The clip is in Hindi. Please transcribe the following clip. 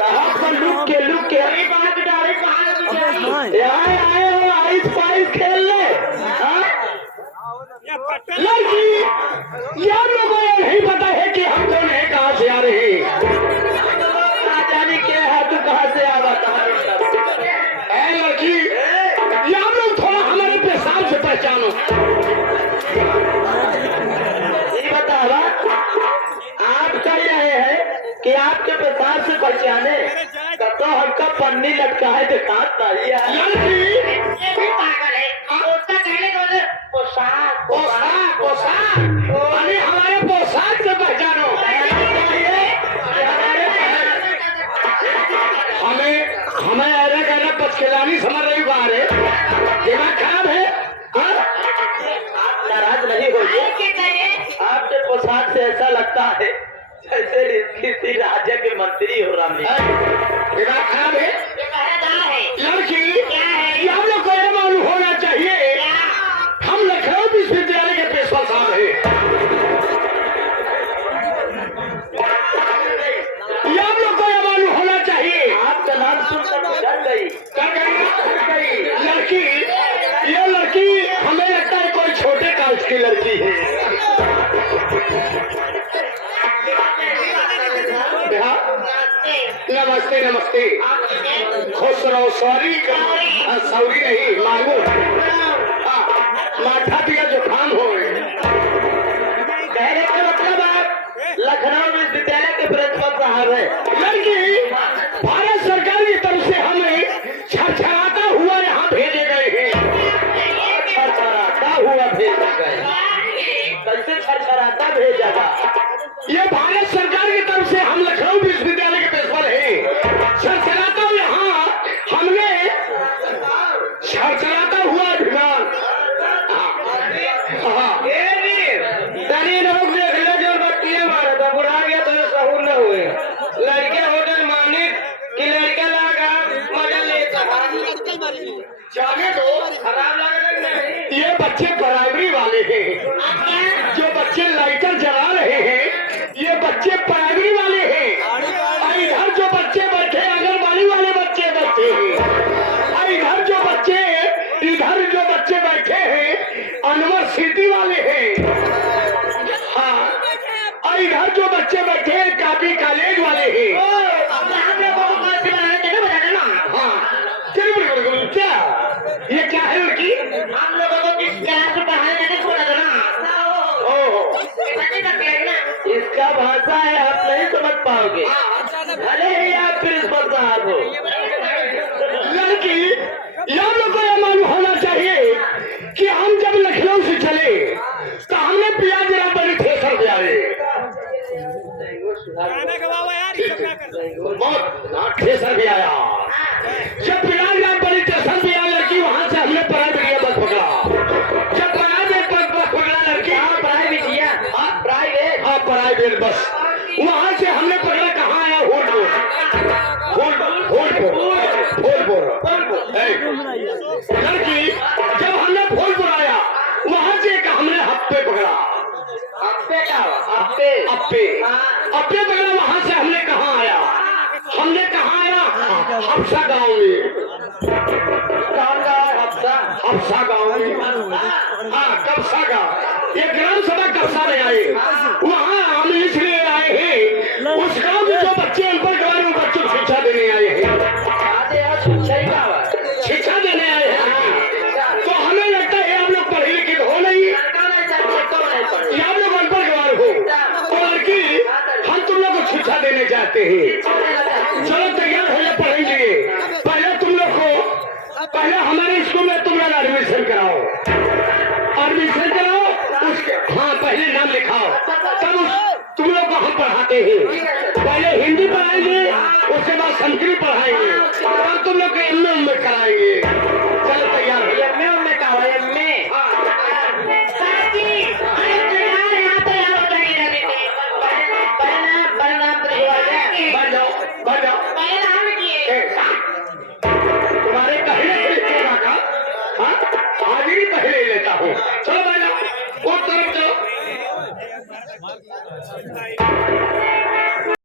लुक के आए हो आइस पाइस खेलने। लड़की यार लोगों को नहीं पता है कि हम कौन है, कहाँ से आ रहे हैं। जाने क्या है, तू कहाँ से आ रहा है। लड़की यार लोग थोड़ा हमारे पेशाब से पहचानो। ये बतावा आपका यह है कि आपके पेशाब से पहचाने तो हमका पन्नी लटका है दिखात नहीं है। ये भी पागल है। पोशाक अरे हमारे पोशाक से पहचानो। हमें ऐसा कहना पचखिलानी समझ रही बाहर है, दिमाग खराब है। आप नाराज नहीं होइए, आपके पोशाक से ऐसा लगता है जैसे किसी राज्य के मंत्री हो रामी। दिमाग खराब है। लड़की हम लोग को यह मालूम होना चाहिए हम लखनऊ विश्वविद्यालय के प्रिंसिपल साहब हैं। हम लोग को यह मालूम होना चाहिए। आपका नाम सुनकर डर गई। लड़की ये लड़की हमें लगता है कोई छोटे कास्ट की लड़की है। नमस्ते नमस्ते। खुश रहो। सॉरी नहीं मांगो। माथा दिया जुकाम हो। कहने का मतलब आप लखनऊ विश्वविद्यालय के प्रिंसिपल साहब है। लड़की भारत सरकार की तरफ से हमें छरछराता हुआ यहाँ भेजे गए हैं। छरछराता हुआ भेजा गया। कैसे छरछराता भेजा? ये भारत सरकार की तरफ से हम लखनऊ विश्वविद्यालय के प्रिंसिपल हैं। छरछराता यहाँ हमने छरछराता हुआ अभिमान। लोग देख ले जो बत्तियां मारा था बुढ़ा गया तो सहूर न हुए। लड़के होटल मानिक कि लड़का लगा मजा लेता जाने दो। खराब लग नहीं। ये बच्चे प्राइमरी वाले हैं। जो बच्चे लाइटर जला रहे हैं ये बच्चे प्राइमरी वाले हैं। इधर जो बच्चे बैठे आंगनबाड़ी वाले बच्चे बैठे हैं। इधर जो बच्चे बैठे हैं यूनिवर्सिटी वाले हैं। हाँ इधर जो बच्चे बैठे हैं काफी कॉलेज वाले हैं। क्या ये क्या है लड़की? हम लोगों को किस क्लास में पढ़ाने का थोड़ा ना। ओह इसका भाषा है आप नहीं समझ पाओगे। भले ही आप प्रिंसिपल साहब हो। लड़की हम लोग को यह मालूम होना चाहिए कि हम जब लखनऊ से चले तो हमने प्याज जरा बड़ी थ्रेसर पे आए। थ्रेसर भी आया। जब प्याज जरा बड़ी थ्रेसर भी आया लड़की वहां से हमने प्राइवेट बस पकड़ा। जब प्राइवेट बस पकड़ा लड़की प्राइवेट बस वहां से हमने पकड़ा। कहाँ आया? लड़की जब हमने फूलपुर आया वहां से हमने हफ्ते पकड़ा। हफ्ते पकड़ा। वहां से हमने कहाँ आया? हफ्सा गांव में। कौन गाँव है? हफ्सा गांव में। हाँ कब्सा गाँव। ये ग्राम सभा कब्सा में आए। वहाँ हम इसलिए आए हैं उस गाँव में जो बच्चे अनपढ़ गवार उन बच्चों को शिक्षा देने आए हैं। शिक्षा देने आए हैं। तो हमें लगता है आप लोग पढ़े लिखे हो नहीं। आप लोग अनपढ़ गवार हो तो लड़की हम तुम लोग को शिक्षा देने चाहते हैं। चलो तैयार हो जाए पढ़ेंगे। पहले तुम लोग को पहले हमारे स्कूल में तुम लोग एडमिशन कराओ। हाँ पहले नाम लिखाओ तब तुम लोग को हम पढ़ाते हैं। पहले हिंदी पढ़ाएंगे उसके बाद संस्कृत पढ़ाएंगे तब तुम लोग को एमए कराएंगे।